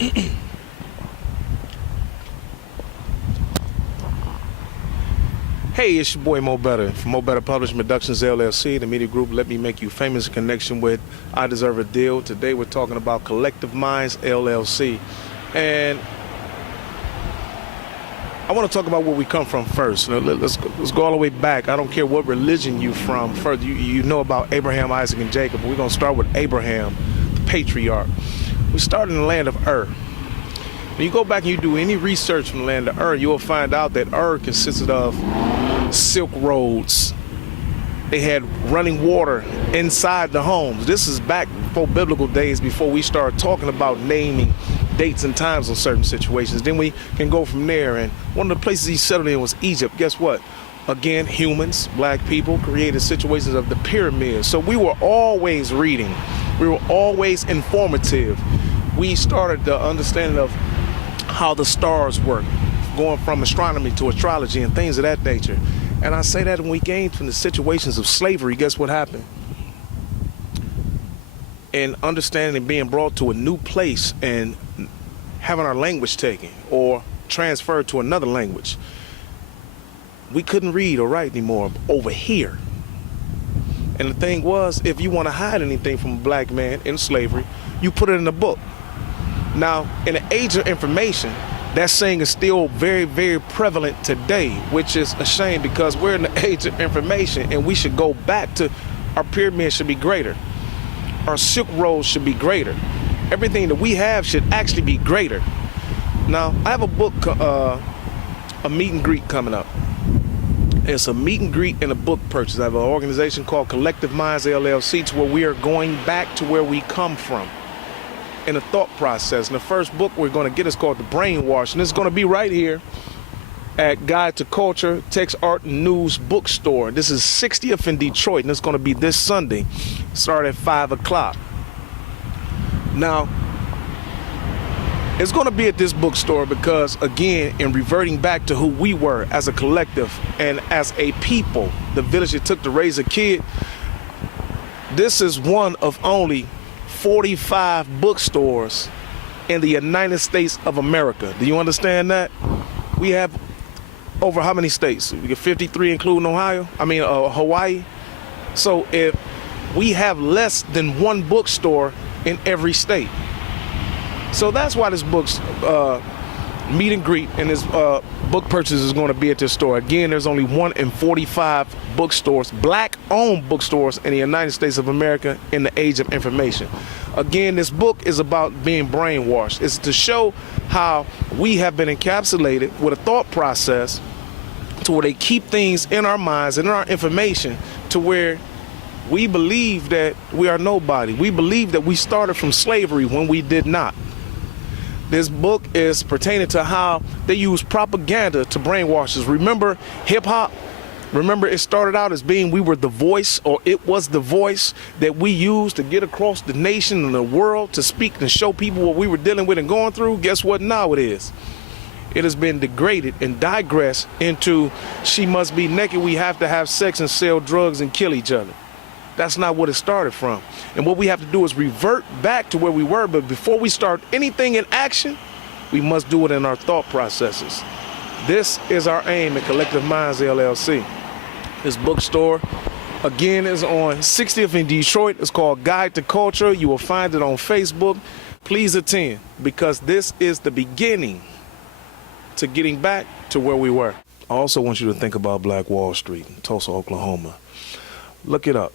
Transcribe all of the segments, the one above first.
Hey, it's your boy Mo Better from Mo Better Publishing Productions LLC, the media group. Let me make you famous in connection with I Deserve a Deal. Today we're talking about Collective Minds LLC, and I want to talk about where we come from first. Let's go all the way back. I don't care what religion you from. First, you know about Abraham, Isaac, and Jacob. We're gonna start with Abraham, the patriarch. We started in the land of Ur. When you go back and you do any research from the land of Ur, you will find out that Ur consisted of silk roads. They had running water inside the homes. This is back before biblical days, before we start talking about naming dates and times on certain situations. Then we can go from there. And one of the places he settled in was Egypt. Guess what? Again, humans, black people, created situations of the pyramids. So we were always reading. We were always informative. We started the understanding of how the stars work, going from astronomy to astrology and things of that nature. And I say that when we gained from the situations of slavery, guess what happened? And understanding and being brought to a new place and having our language taken or transferred to another language. We couldn't read or write anymore over here. And the thing was, if you want to hide anything from a black man in slavery, you put it in a book. Now, in the age of information, that saying is still very, very prevalent today, which is a shame because we're in the age of information and we should go back to our pyramids should be greater. Our silk roads should be greater. Everything that we have should actually be greater. Now, I have a book, a meet and greet coming up. It's a meet and greet and a book purchase. I have an organization called Collective Minds LLC, to where we are going back to where we come from in the thought process. And the first book we're going to get is called The Brainwash, and it's going to be right here at Guide to Culture, Text, Art, and News Bookstore. This is 60th in Detroit, and it's going to be this Sunday, start at 5 o'clock. Now, it's going to be at this bookstore because, again, in reverting back to who we were as a collective and as a people, the village it took to raise a kid, this is one of only 45 bookstores in the United States of America. Do you understand that? We have over how many states? We get 53 including Hawaii. So if we have less than one bookstore in every state. So that's why this book's meet and greet and this book purchase is going to be at this store. Again, there's only 1 in 45 bookstores, black-owned bookstores in the United States of America in the age of information. Again, this book is about being brainwashed. It's to show how we have been encapsulated with a thought process to where they keep things in our minds and in our information to where we believe that we are nobody. We believe that we started from slavery when we did not. This book is pertaining to how they use propaganda to brainwash us. Remember hip-hop? Remember it started out as being we were the voice, or it was the voice that we used to get across the nation and the world to speak and show people what we were dealing with and going through. Guess what now it is? It has been degraded and digressed into she must be naked, we have to have sex and sell drugs and kill each other. That's not what it started from. And what we have to do is revert back to where we were, but before we start anything in action, we must do it in our thought processes. This is our aim at Collective Minds LLC. This bookstore, again, is on 60th in Detroit. It's called Guide to Culture. You will find it on Facebook. Please attend, because this is the beginning to getting back to where we were. I also want you to think about Black Wall Street in Tulsa, Oklahoma. Look it up.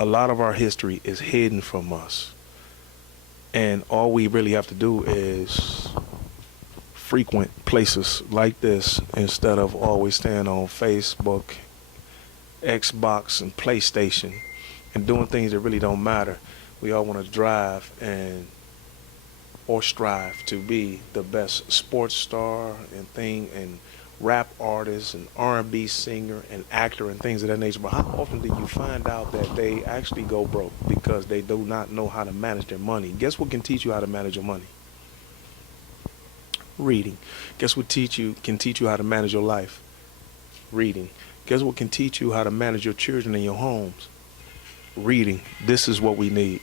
A lot of our history is hidden from us. And all we really have to do is frequent places like this instead of always staying on Facebook, Xbox, and PlayStation and doing things that really don't matter. We all want to drive or strive to be the best sports star and rap artist and R&B singer and actor and things of that nature. But how often do you find out that they actually go broke because they do not know how to manage their money? Guess what can teach you how to manage your money? Reading. Guess what can teach you how to manage your life? Reading. Guess what can teach you how to manage your children in your homes? Reading. This is what we need.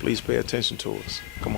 Please pay attention to us. Come on.